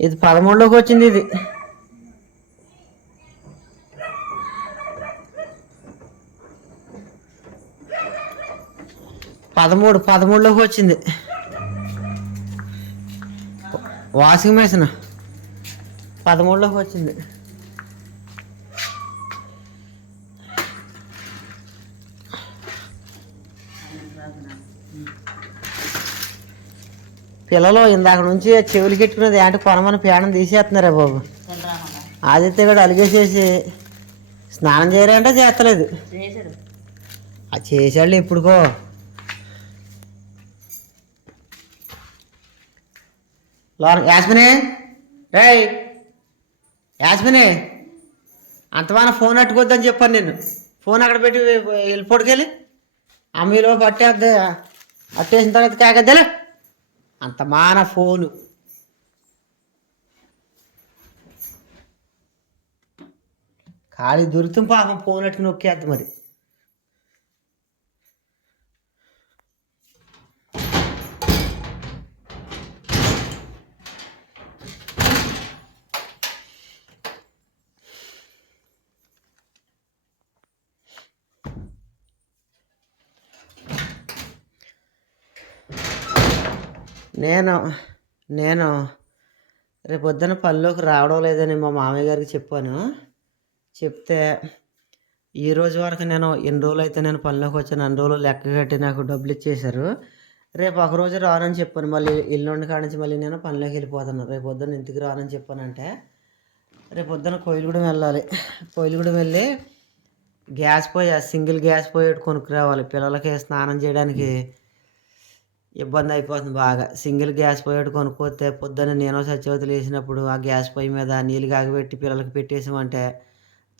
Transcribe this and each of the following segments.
ఇది పదమూడులోకి వచ్చింది ఇది. పదమూడు పదమూడులోకి వచ్చింది. Washing machine. పదమూడులోకి వచ్చింది. పిల్లలు ఇందాక నుంచి చెవులు కెట్టుకునేది ఏంటి కొనమని పేడం తీసేస్తున్నారే బాబు. ఆదిత్య కూడా అలిగేసేసి స్నానం చేయరంటే చేస్తలేదు. చేశాడు అది చేసాడు ఇప్పుడుకో. లోన యాస్మిని? రే యాస్మిని! అంతమాన ఫోన్ అట్టుకోద్దని చెప్పాను నేను ఫోన్ అక్కడ పెట్టి వెళ్ళిపోటుకెళ్ళి అమ్మీలో పట్టేద్ది? అట్టేసిన తర్వాత కాకద్దేలే అంత మాన ఫోను. ఖాళీ దొరుకుతుంది పాపం ఫోన్ అట్టు నొక్కేద్ది మరి. నేను నేను రేపు పొద్దున పనిలోకి రావడం లేదని మా మామయ్య గారికి చెప్పాను. చెప్తే ఈ రోజు వరకు నేను ఎన్ని రోజులు అయితే నేను పనిలోకి వచ్చాను. అన్ని రోజులు లెక్క కట్టి నాకు డబ్బులు ఇచ్చేశారు. రేపు ఒక రోజు రానని చెప్పాను. మళ్ళీ ఎల్లుండి కాడ నుంచి మళ్ళీ నేను పనిలోకి వెళ్ళిపోతాను. రేపు పొద్దున్న ఇంటికి రానని చెప్పానంటే రేపు పొద్దున కోయిలగూడెం వెళ్ళాలి. కోయిలగూడెం వెళ్ళి గ్యాస్ పొయ్యి సింగిల్ గ్యాస్ పొయ్యి కొనుక్కురావాలి. పిల్లలకి స్నానం చేయడానికి ఇబ్బంది అయిపోతుంది బాగా. సింగిల్ గ్యాస్ పొయ్యి ఒకటి కొనుక్కోతే పొద్దున్న నేను సత్యవతి లేచినప్పుడు ఆ గ్యాస్ పొయ్యి మీద నీళ్ళు కాగబెట్టి పిల్లలకి పెట్టేసామంటే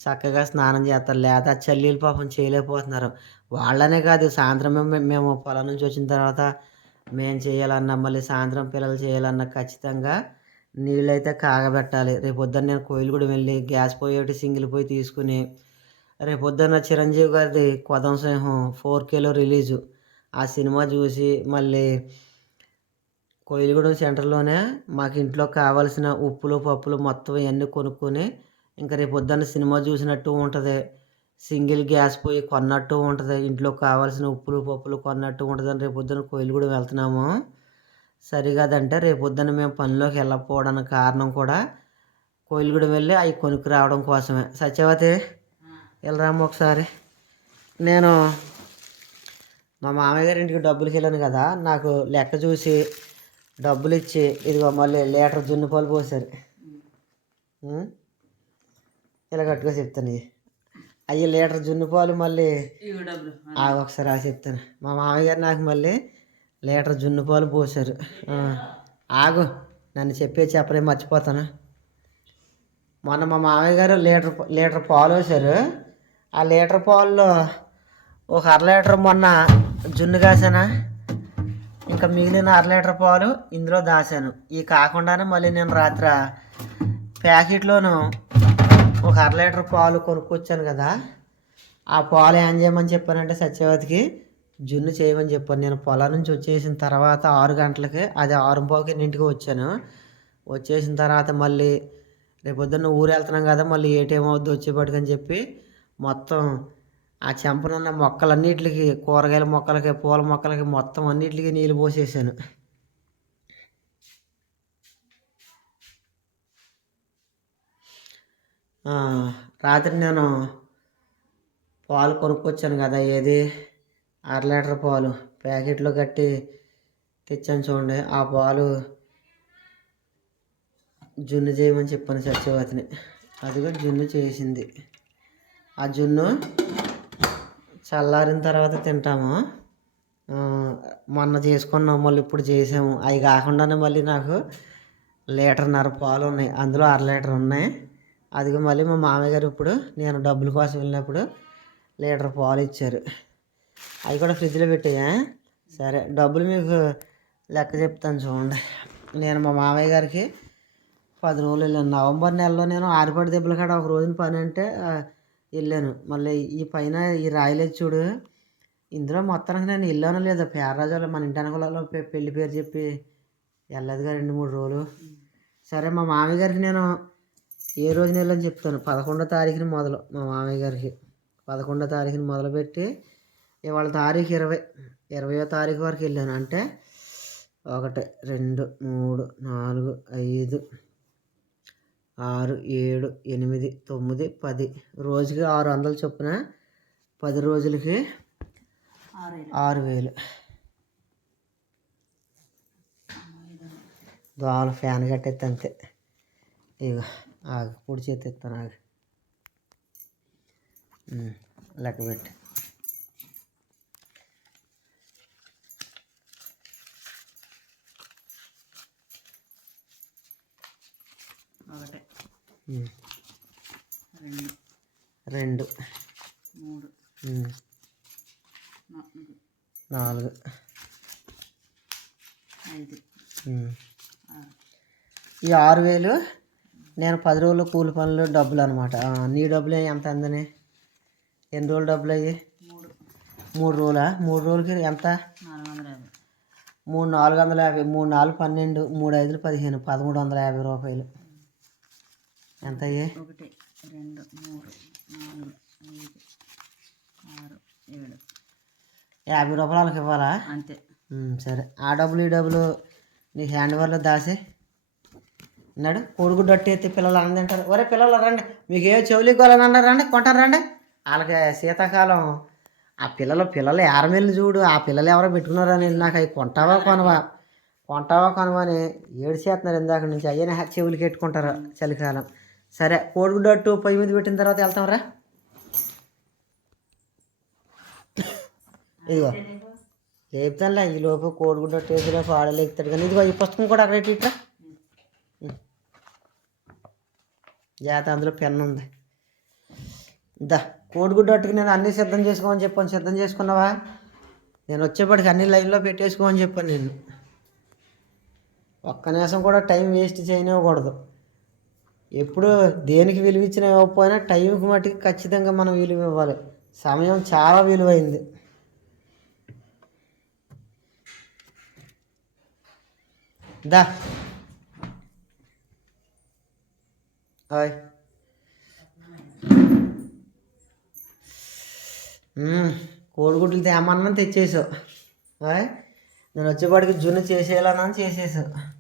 చక్కగా స్నానం చేస్తారు. లేదా చల్లీలు పాపం చేయలేకపోతున్నారు. వాళ్ళనే కాదు సాయంత్రం మేము మేము పొలం నుంచి వచ్చిన తర్వాత మేము చేయాలన్నా మళ్ళీ సాయంత్రం పిల్లలు చేయాలన్నా ఖచ్చితంగా నీళ్ళు అయితే కాగబెట్టాలి. రేపు పొద్దున్న నేను కోయిలు కూడా వెళ్ళి గ్యాస్ పొయ్యి ఒకటి సింగిల్ పొయ్యి తీసుకుని రేపొద్దున చిరంజీవి గారిది కొదం సింహం ఫోర్ కేలో రిలీజు. ఆ సినిమా చూసి మళ్ళీ కోయిలగూడెం సెంటర్లోనే మాకు ఇంట్లో కావాల్సిన ఉప్పులు పప్పులు మొత్తం ఇవన్నీ కొనుక్కొని ఇంకా రేపు పొద్దున్న సినిమా చూసినట్టు ఉంటుంది. సింగిల్ గ్యాస్ పొయ్యి కొన్నట్టు ఉంటుంది. ఇంట్లో కావాల్సిన ఉప్పులు పప్పులు కొన్నట్టు ఉంటుంది అని రేపు పొద్దున్న కోయిలగూడెం వెళ్తున్నాము. సరికాదంటే రేపు పొద్దున్న మేము పనిలోకి వెళ్ళకపోవడానికి కారణం కూడా కోయిలగూడెం వెళ్ళి అవి కొనుక్కు రావడం కోసమే. సత్యవతి వెళ్ళరాము ఒకసారి. నేను మా మామయ్య గారి ఇంటికి డబ్బులకి వెళ్ళాను కదా నాకు లెక్క చూసి డబ్బులు ఇచ్చి ఇదిగో మళ్ళీ లీటర్ జున్ను పాలు పోసారు? ఇలా కట్టుకో చెప్తాను ఇవి. అయ్యి లీటర్ జున్ను పాలు మళ్ళీ డబ్బులు. ఒకసారి ఆ చెప్తాను. మా మామయ్య గారు నాకు మళ్ళీ లీటర్ జున్ను పాలు పోసారు. ఆగు నన్ను చెప్పే చెప్పలే మర్చిపోతాను. మొన్న మా మామయ్య గారు లీటర్ లీటర్ పాలు వేసారు ఆ లీటర్ పాలలో ఒక అర లీటర్ మొన్న జున్ను కాసానా? ఇంకా మిగిలిన అర లీటర్ పాలు ఇందులో దాచాను ఈ కాకుండానే మళ్ళీ నేను రాత్రి ప్యాకెట్లోను ఒక అర లీటర్ పాలు కొనుక్కొచ్చాను కదా. ఆ పాలు ఏం చేయమని చెప్పానంటే సత్యవతికి జున్ను చేయమని చెప్పాను. నేను పొలం నుంచి వచ్చేసిన తర్వాత ఆరు గంటలకి అది ఆరు పోకి ఇంటికి వచ్చాను. వచ్చేసిన తర్వాత మళ్ళీ రేపు పొద్దున్న ఊరు వెళ్తున్నాం కదా మళ్ళీ ఏ టైం అవుద్ది వచ్చేపటికని చెప్పి మొత్తం ఆ చెంపనున్న మొక్కలన్నిటికి కూరగాయల మొక్కలకి పూల మొక్కలకి మొత్తం అన్నిటికీ నీళ్ళు పోసేసాను. రాత్రి నేను పాలు కొనుక్కొచ్చాను కదా ఏది? అర లీటర్ పాలు. ప్యాకెట్లో కట్టి తెచ్చాను చూడండి. ఆ పాలు జున్ను చేయమని చెప్పాను సత్యవతిని అది కూడా జున్ను చేసింది. ఆ జున్ను చల్లారిన తర్వాత తింటాము. మొన్న చేసుకున్నాం మళ్ళీ ఇప్పుడు చేసాము. అవి కాకుండానే మళ్ళీ నాకు లీటర్న్నర పాలు ఉన్నాయి. అందులో అర లీటర్ ఉన్నాయి. అదిగో మళ్ళీ మా మామయ్య గారు ఇప్పుడు నేను డబ్బుల కోసం వెళ్ళినప్పుడు లీటర్ పాలు ఇచ్చారు. అవి కూడా ఫ్రిడ్జ్లో పెట్టాయా? సరే డబ్బులు మీకు లెక్క చెప్తాను చూడండి. నేను మా మామయ్య గారికి పది రోజులు వెళ్ళాను. నవంబర్ నెలలో నేను ఆరిపడి దెబ్బల కాడ ఒక రోజున పని అంటే వెళ్ళాను. మళ్ళీ ఈ పైన ఈ రాయలేదు చూడు. ఇందులో మొత్తానికి నేను వెళ్ళానో లేదు పేర్రాజాలో మన ఇంటి వెనకాలలో పెళ్ళి పేరు చెప్పి వెళ్ళదుగా రెండు మూడు రోజులు. సరే మా మామయ్య గారికి నేను ఏ రోజున వెళ్ళని చెప్తాను. పదకొండో తారీఖున మొదలు మా మామయ్య గారికి పదకొండో తారీఖుని మొదలుపెట్టి ఇవాళ తారీఖు ఇరవై ఇరవయో తారీఖు వరకు వెళ్ళాను. అంటే ఒకటి రెండు మూడు నాలుగు ఐదు ఆరు ఏడు ఎనిమిది తొమ్మిది పది. రోజుకి ఆరు వందలు చొప్పున పది రోజులకి ఆరు వేలు. దోమలు ఫ్యాన్ కట్టేస్తే అంతే. ఇక ఆగు పొడి చేతి ఎత్తాను ఆగు. లెక్క పెట్టి ఒకటి ఉమ్, రెండు రెండు. మూడు. నాలుగు. నాలుగు. ఐదు. ఈ ఆరు వేలు నేను పది రోజులు కూలి పనులు డబ్బులు అనమాట. నీ డబ్బులు ఎంత అందని? ఎన్ని రోజులు డబ్బులు అయ్యి? మూడు. రోజులా? మూడు రోజులకి ఎంత? మూడు నాలుగు వందల యాభై మూడు నాలుగు పన్నెండు మూడు ఐదులు పదిహేను పదమూడు వందల యాభై రూపాయలు. ఎంత అయ్యి ఒకటి రెండు మూడు నాలుగు ఐదు ఆరు ఏడు. యాభై రూపాయలు వాళ్ళకి ఇవ్వాలా? అంతే. సరే. ఆ డబ్బులు ఈ డబ్బులు నీ హ్యాండ్ ఓవర్లో దాసే. అన్నాడు కోడిగుడ్డు అట్టి ఎత్తి పిల్లలు అన్నది అంటారు ఒరే పిల్లలు రండి. మీకు ఏ చెవులు ఇవ్వాలని అన్నారు? రండి కొంటారు రండి. వాళ్ళకి శీతాకాలం. ఆ పిల్లలు పిల్లలు ఎరమెల్లి చూడు. ఆ పిల్లలు ఎవరో పెట్టుకున్నారని నాకు అవి కొంటావా కొనవా? కొంటావా కొనవా అని ఏడు చేస్తున్నారు ఇందాక నుంచి. అయ్యనే చెవులకి పెట్టుకుంటారు చలికాలం. సరే కోడిగుడ్డు అట్టు పొయ్యి మీద పెట్టిన తర్వాత వెళ్తాం రా. ఇదిగో. లేపుతానులే ఈ లోపు కోడిగుడ్డ టేసులోపు ఆడలేపుతాడు కానీ ఇదిగో ఈ పుస్తకం కూడా అక్కడ ఇట్రా. జాత అందులో పెన్ ఉంది. దా కోడిగుడ్డ అట్టుకు నేను అన్నీ సిద్ధం చేసుకోమని చెప్పాను. సిద్ధం చేసుకున్నావా? నేను వచ్చేప్పటికి అన్ని లైన్లో పెట్టేసుకోమని చెప్పాను నేను ఒక్క నిమిషం కూడా టైం వేస్ట్ చేయనివ్వకూడదు. ఎప్పుడు దేనికి విలువ ఇచ్చినా ఇవ్వకపోయినా టైంకి మట్టుకు ఖచ్చితంగా మనం విలువ ఇవ్వాలి. సమయం చాలా విలువైంది. దా. హాయ్ కోడిగుడ్లు తేమన్నా తెచ్చేసావు. హాయ్ నేను వచ్చేపాటికి జున్ను చేసేయాలన్నా చేసేసావు.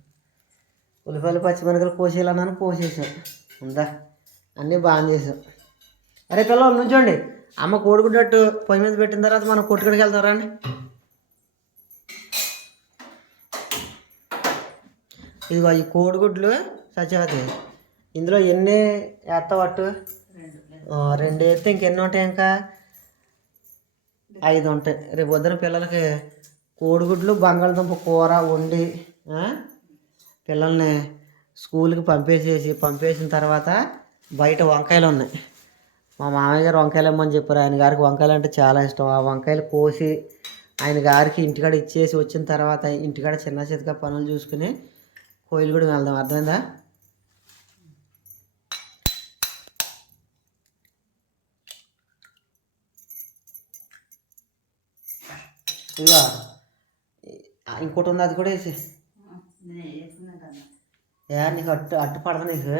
ఉల్లిపాయలు పచ్చిమిరకలు కోసేయాలన్నాను కోసేసాం. ఉందా? అన్నీ బాగా చేసాం. అరే పిల్లలు నుంచోండి. అమ్మ కోడిగుడ్డట్టు పొయ్యి మీద పెట్టిన తర్వాత మనం కొట్టుకుడికి వెళ్తాం రండి. ఇదిగో ఈ కోడిగుడ్లు సత్యవతి ఇందులో ఎన్ని వేస్తావు అట్టు? రెండు వేస్తే ఇంకెన్ని ఉంటాయి ఇంకా? ఐదు ఉంటాయి. రేపు పొద్దున పిల్లలకి కోడిగుడ్లు బంగాళదుంప కూర వండి పిల్లల్ని స్కూల్కి పంపేసేసి పంపేసిన తర్వాత బయట వంకాయలు ఉన్నాయి. మా మామయ్య గారు వంకాయలు ఇమ్మని చెప్పారు. ఆయన గారికి వంకాయలు అంటే చాలా ఇష్టం. ఆ వంకాయలు కోసి ఆయన గారికి ఇంటికాడ ఇచ్చేసి వచ్చిన తర్వాత ఇంటికాడ చిన్న చితక పనులు చూసుకుని కోయిలు కూడా వెళ్దాం. అర్థమైందా? ఇదిగో. ఇంకోటి ఉంది అది కూడా వేసేసి ఏ నీకు అట్టు అట్టు పడదు నీకు?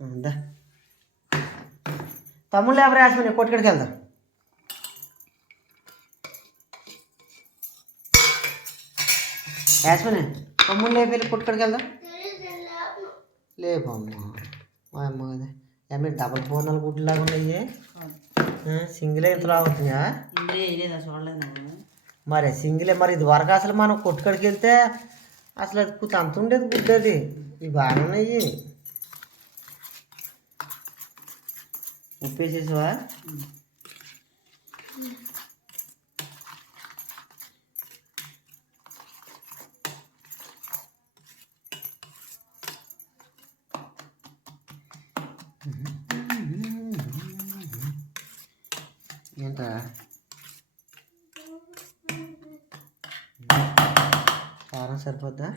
ఉందా తమ్ముళ్ళు ఎవరు వేసుకుని కొట్టుకడికి వెళ్దాం. వేసుకుని తమ్ముళ్ళు లేపి వెళ్ళి కొట్టుకడికి వెళ్దాం. లేపమ్మా. మా అమ్మ కదా. ఏ మీరు డబల్ ఫోన్లు గుడ్లాగా ఉన్నాయి. సింగిలే ఇంతలా అవుతున్నాయా చూడలేదు మరి సింగిలే మరి ఇది వరకు అసలు మనం కొట్టుకడికి వెళ్తే అసలు అది కొంత అంత ఉండేది గుడ్డది ఇవి బాగానే ఉన్నాయి ఉప్పేసేసావా ఏంటా కారం సరిపోద్దా?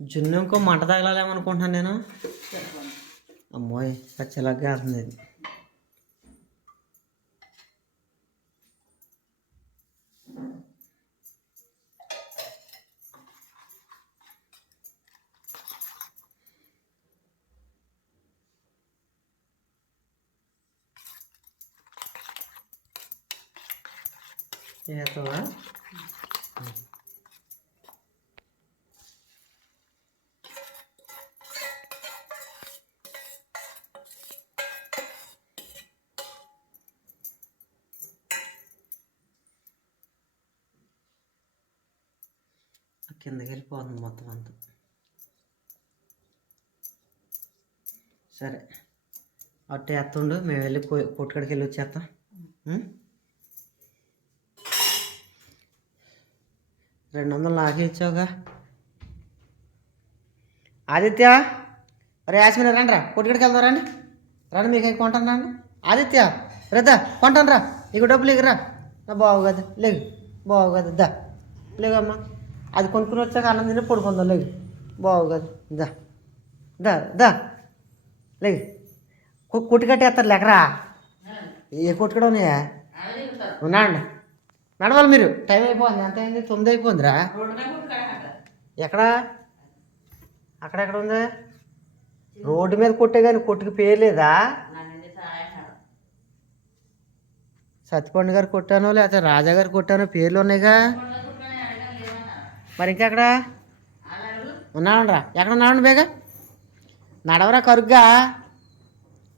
జున్ను ఇంకో మంట తగలాలేమనుకుంటున్నాను నేను? అమ్మోయ్ పచ్చలాగా ఇది చేస్తావా కిందకి వెళ్ళిపోతుంది మొత్తం అంతా. సరే. అట్టే ఎత్తుండు మేము వెళ్ళి కొ- కొట్టుకాడికి వెళ్ళి వచ్చేస్తాం రెండు వందలు నాకే ఇచ్చావుగా. ఆదిత్య రే యాస్మిన రండి రా. కొట్టుకాడికి వెళ్దాం రండి. రండి మీకు కొంటాను రండి. ఆదిత్య రేదా కొంటాను రా. నీకు డబ్బులు ఇగరా నా బావు కదా లేవు బావు కదా దా. లేగమ్మా అది కొనుక్కుని వచ్చాక అన్నం తిని పడుకుందాం లేదు బావు కదా దా. దా దా. లేగు కొట్టు కట్టేస్తారు లేకరా? ఏ కొట్టుకడం ఉన్నాయా? ఉన్నాండి నడవాలి మీరు. టైం అయిపోయింది. ఎంత అయింది? తొమ్మిది అయిపోయిందిరా. ఎక్కడ? అక్కడెక్కడ ఉంది? రోడ్డు మీద కొట్టే కానీ కొట్టుకు పేరు లేదా? సత్యపండు గారు కొట్టానో లేకపోతే రాజా గారు కొట్టానో పేర్లు ఉన్నాయిగా? మరి ఇంకా ఇంకెక్కడ ఉన్నాడంరా ఎక్కడ ఉన్నావండి బేగ? నడవరా కరుగ్గా?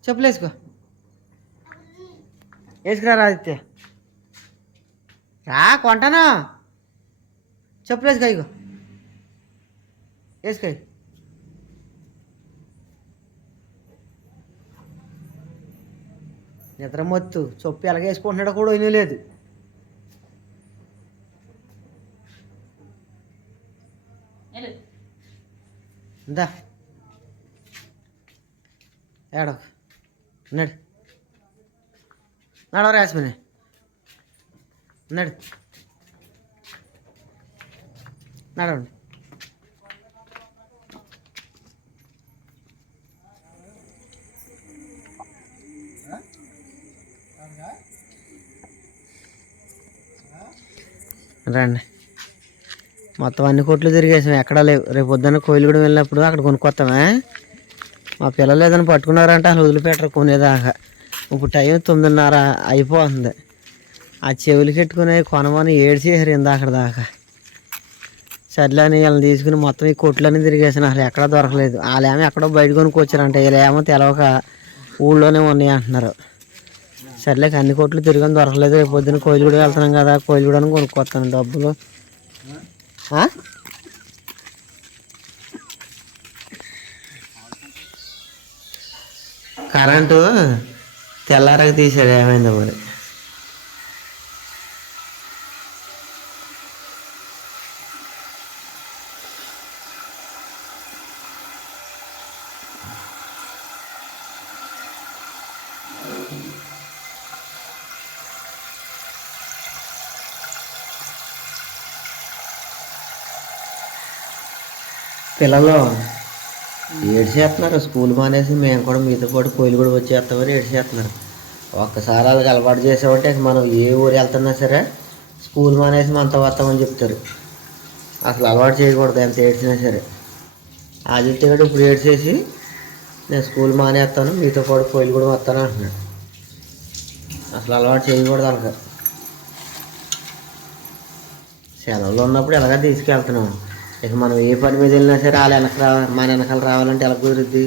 చెప్పులు వేసుకో. వేసుకురా ఆదిత్య రా కొంటాను. చెప్పులు వేసుకో ఇగో. వేసుకో నిద్ర మొత్తు. చొప్పు ఎలాగేసుకుంటున్నాడో కూడా వినలేదు. ఇందా ఏడో నడు నడవ రాసిమని నడు నడవండి రండి మొత్తం అన్ని కొట్లు తిరిగేసాం. ఎక్కడా లేవు. రేపు పొద్దున్న కోయిలగూడ వెళ్ళినప్పుడు అక్కడ కొనుక్కొస్తామే? మా పిల్లలు ఏదైనా పట్టుకున్నారంటే అసలు వదిలిపెట్టరు కొనేదాకా. ఇప్పుడు టైం తొమ్మిదిన్నర అయిపోతుంది. ఆ చెవులు కట్టుకునే కొనమని ఏడ్చేసారు ఇందాక దాకా. సర్లే వీళ్ళని తీసుకుని మొత్తం ఈ కొట్లన్నీ తిరిగేసాను. అసలు ఎక్కడా దొరకలేదు. వాళ్ళేమో ఎక్కడో బయట కొనుక్కొచ్చారంట. వీళ్ళేమో తెలవక ఊళ్ళోనే ఉన్నాయి అంటున్నారు. సర్లేక అన్ని కొట్లు తిరిగి దొరకలేదు. రేపు పొద్దున్న కోయిలగూడ వెళ్తున్నాం కదా. కోయిలగూడ కొనుక్కొస్తాను. డబ్బులు కరెంటు తెల్లారక తీసాడు ఏమైందో మరి. పిల్లలు. ఏడ్చేస్తున్నారు. స్కూల్ మానేసి మేము కూడా మీతో పాటు కోయిలు కూడా వచ్చేస్తామని ఏడ్చేస్తున్నారు. ఒక్కసారి వాళ్ళకి అలవాటు చేసామంటే మనం ఏ ఊరు వెళ్తున్నా సరే స్కూల్ మానేసి మనతో వస్తామని చెప్తారు. అసలు అలవాటు చేయకూడదు ఎంత ఏడ్చినా సరే. ఆదిత్య గడు ఇప్పుడు ఏడ్చేసి నేను స్కూల్ మానేస్తాను మీతో పాటు కోయిలు కూడా వస్తాను అంటున్నాడు. అసలు అలవాటు చేయకూడదు వాళ్ళకి. సెలవులు ఉన్నప్పుడు ఎలాగ తీసుకెళ్తున్నాం. ఇక మనం ఏ పని మీద వెళ్ళినా సరే వాళ్ళు వెనక రావాలి మన వెనకాల రావాలంటే ఎలా కుదురుద్ది?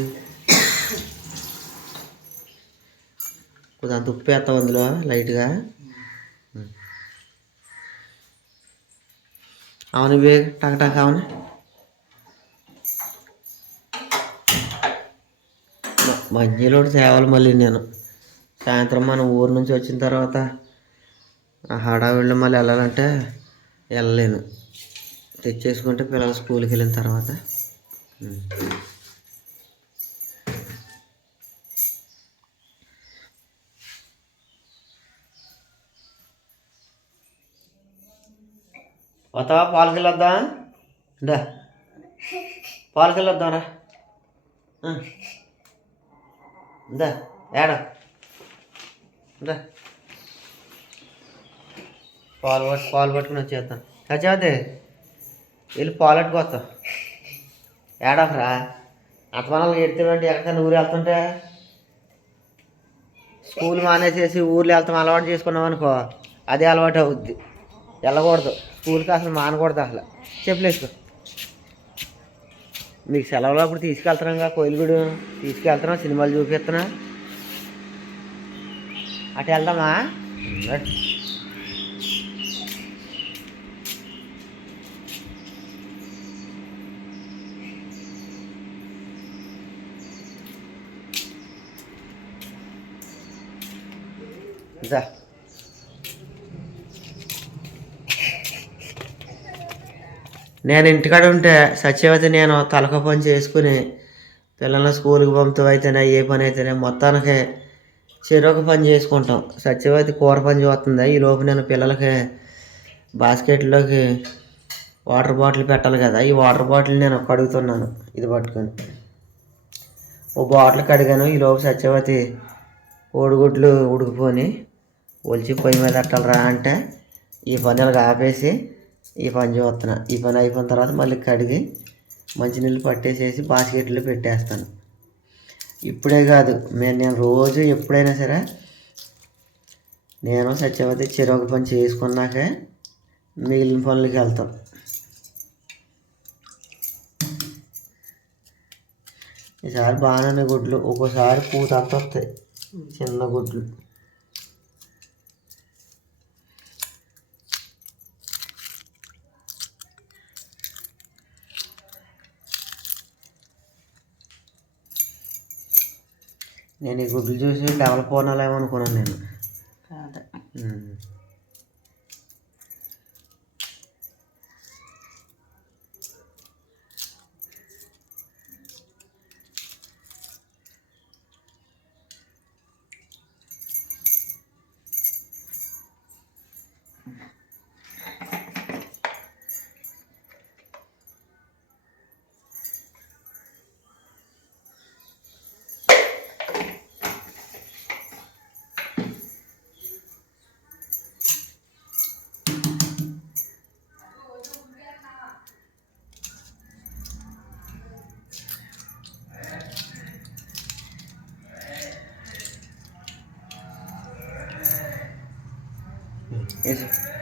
కొద్దిగా అంత ఉప్పు వేస్తాం అందులో లైట్గా. అవును బే టక్ టక్ అవును. మధ్యలో సేవలు తేవాలి మళ్ళీ నేను. సాయంత్రం మనం ఊరు నుంచి వచ్చిన తర్వాత ఆ హడావిడిలో మళ్ళీ వెళ్ళాలంటే వెళ్ళలేను. తెచ్చేసుకుంటే పిల్లలు స్కూల్కి వెళ్ళిన తర్వాత. ఉం. వస్తావా? పాలకి వెళ్ళొద్దా? దా. పాలకి వెళ్ళొద్దాం రా. ఆ. ఇందా ఏడ? పాలు పట్టు పాలు పట్టుకుని వచ్చేస్తాను సత్యవతి వెళ్ళి పాలు పట్టుకొస్తాం ఏడకరా అంతమనాలు ఎక్కడికైనా ఊరు వెళ్తుంటే స్కూల్ మానేసేసి ఊర్లో వెళ్తాం అలవాటు చేసుకున్నాం అనుకో అదే అలవాటు అవుద్ది. వెళ్ళకూడదు. స్కూల్కి అసలు మానకూడదు అసలు. చెప్పలేసుకో. మీకు సెలవులు అప్పుడు తీసుకెళ్తున్నాగా కోయిలగూడు. తీసుకెళ్తున్నాం సినిమాలు చూపిస్తున్నా. అటు వెళ్దామా? రైట్. నేను ఇంటికాడ ఉంటే సత్యవతి నేను తలక పని చేసుకుని పిల్లల్ని స్కూల్కి పంపుతూ అయితేనే ఏ పని అయితేనే మొత్తానికి చెరొక పని చేసుకుంటాం. సత్యవతి కూర పని చూస్తుంది ఈ లోపు నేను పిల్లలకి బాస్కెట్లోకి వాటర్ బాటిల్ పెట్టాలి కదా ఈ వాటర్ బాటిల్ నేను కడుగుతున్నాను ఇది పట్టుకొని. ఓ బాటిల్ కడిగాను. ఈలోపు సత్యవతి కోడిగుడ్లు ఉడికిపోని ఒలిచి పొయ్యి మీద పెట్టాలరా అంటే ఈ పని ఆపేసి ఈ పని చూస్తున్నా. ఈ పని అయిపోయిన తర్వాత మళ్ళీ కడిగి మంచినీళ్ళు పట్టేసేసి బాస్కెట్లో పెట్టేస్తాను. ఇప్పుడే కాదు నేను నేను రోజు ఎప్పుడైనా సరే నేను సత్యవతి చిరొక పని చేసుకున్నాకే మిగిలిన పనులకి వెళ్తాం. ఈసారి బాగానే గుడ్లు. ఒక్కోసారి పూత అంత వస్తాయి. చిన్న గుడ్లు. నేను ఈ గుడ్లు చూసి డెవలప్ పోనాలేమో అనుకున్నాను నేను కాదు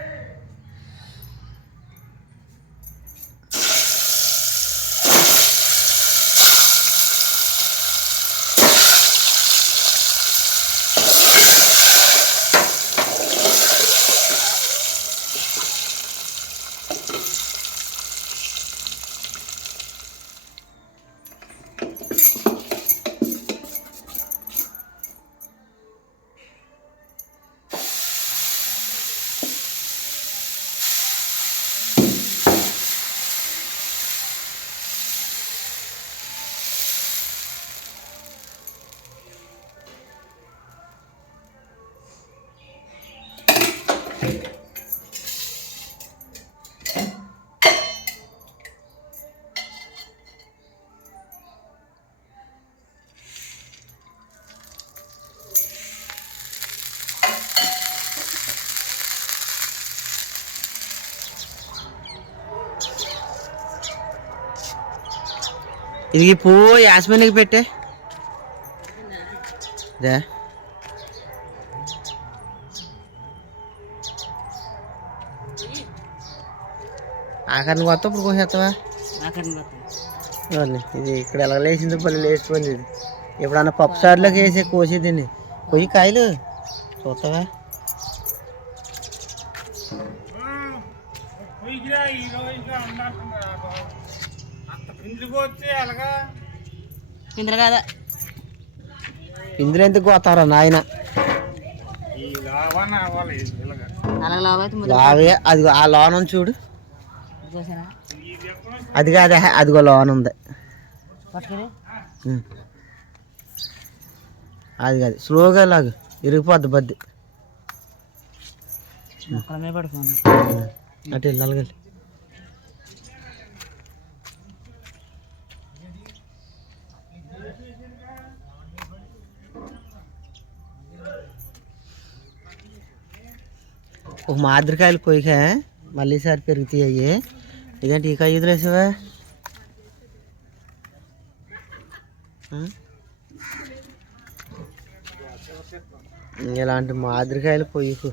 ఇది పువ్వు యాస్మిన్కి పెట్టే. దే. ఆఖరిని కొత్త ఇప్పుడు కోసేస్తావా. ఇది ఇక్కడ ఎలా లేచిందో పళ్ళు లేచిపోయింది ఇది. ఎప్పుడన్నా పప్పు సార్లోకి వేసి కోసేదండి కొయ్యి కాయలు. చూస్తావా? ఇందులో కాదా ఇందులో ఎందుకు కోతారా నాయన? లావు అది ఆ లోన్ ఉంది చూడు. అది కాదే అదిగో లోన్ ఉంది. అది కాదు స్లోగా లాగు ఇరిగిపోద్ది బద్ది. అటు వెళ్ళాలి ఒక మాదిరికాయలు కొయ్యక మళ్ళీ సారి పెరుగుతాయి అవి ఇదేంటి ఈ కాయ వదిలేసావా ఇలాంటి మాదిరికాయలు కొయ్యకు.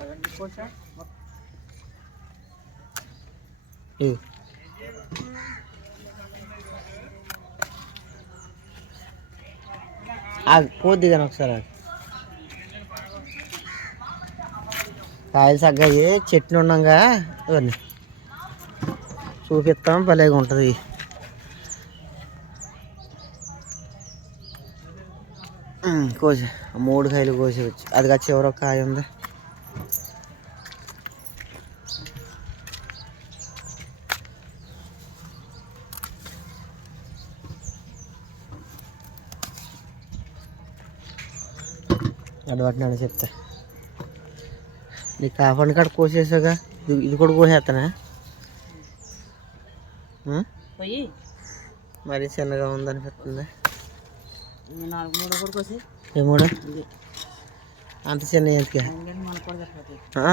పోద్ది కానీ ఒకసారి కాయలు సగ్గాయి చెట్లు ఉన్నాగా ఇవన్నీ చూపిస్తాం భలేగా ఉంటుంది. ఉమ్, కోసి మూడు కాయలు కోసేవచ్చు అది చివరి ఒక కాయ ఉంది. అడబట్టినాడు చెప్తా. నీకు కాపాడి కాడ కోసేసాగా ఇది ఇది కూడా కోసేస్తానా మరీ చిన్నగా ఉందనిపిస్తుంది? మూడు ఇది. అంత చిన్న సరిపోతాయి. ఆ?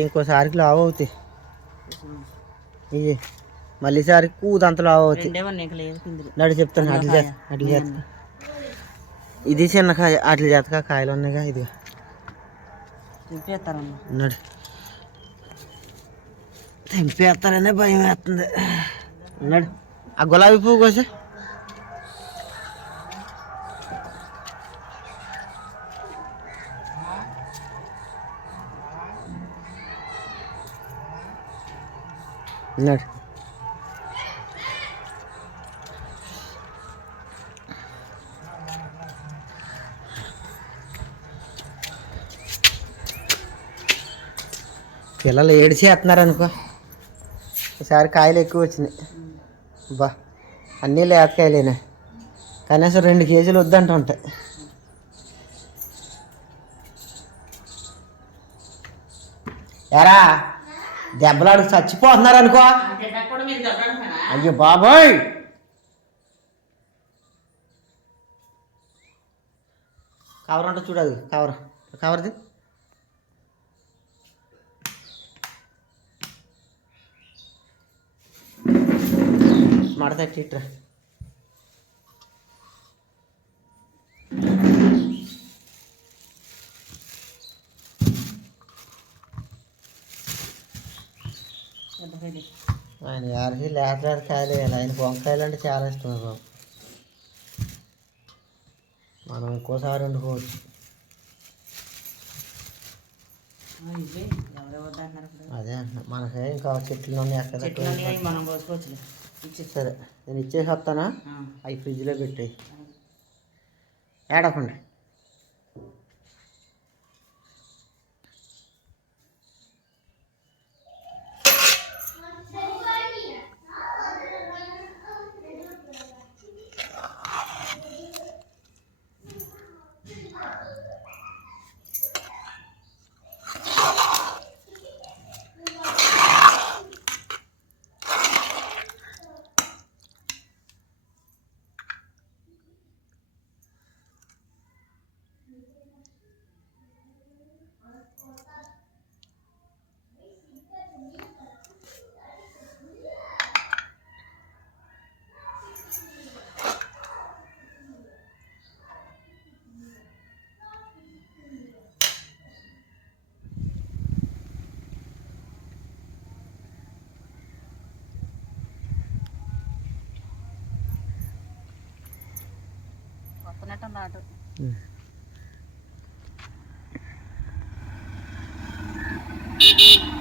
ఇంకోసారికి లావు అవుతాయి. ఇవి మళ్ళీ సారి కూదంత లావు అవుతాయి. నడు చెప్తాను అట్ల చేత అట్ల చేత ఇది చిన్న కాయ అట్ల చేతగా కాయలు ఉన్నాయిగా ఇదిగా. తిప్పేస్తారన్న నడు. తెంపేస్తారనే భయం వేస్తుంది. నడు. ఆ గులాబీ పువ్వు కోసే. నడు. పిల్లలు ఏడు చేస్తున్నారు అనుకో ఈసారి కాయలు ఎక్కువ వచ్చినాయి. బా అన్నీ లేతకాయలేనా కనీసం రెండు కేజీలు వద్దంట ఉంటాయి ఎరా దెబ్బలాడు చచ్చిపోతున్నారు అనుకో అయ్యో బాబోయ్! కవర్ అంటే చూడదు కవర్. కవర్ది? మడతట్టి ఇట్రా ఆయన ఎవరికి లేత కాయలు ఆయన వంకాయలు అంటే చాలా ఇష్టం బాబు మనం ఇంకోసారి వండుకోవచ్చు అదే అంటున్నా మనకి ఇంకా చెట్లు ఉన్నాయి అక్కడ మనం కోసుకోవచ్చులే ఇచ్చేసి సరే నేను ఇచ్చేసి వస్తానా అవి ఫ్రిడ్జ్లో పెట్టాయి. ఏడకండి వస్తున్నట్టు ఉంది ఆటో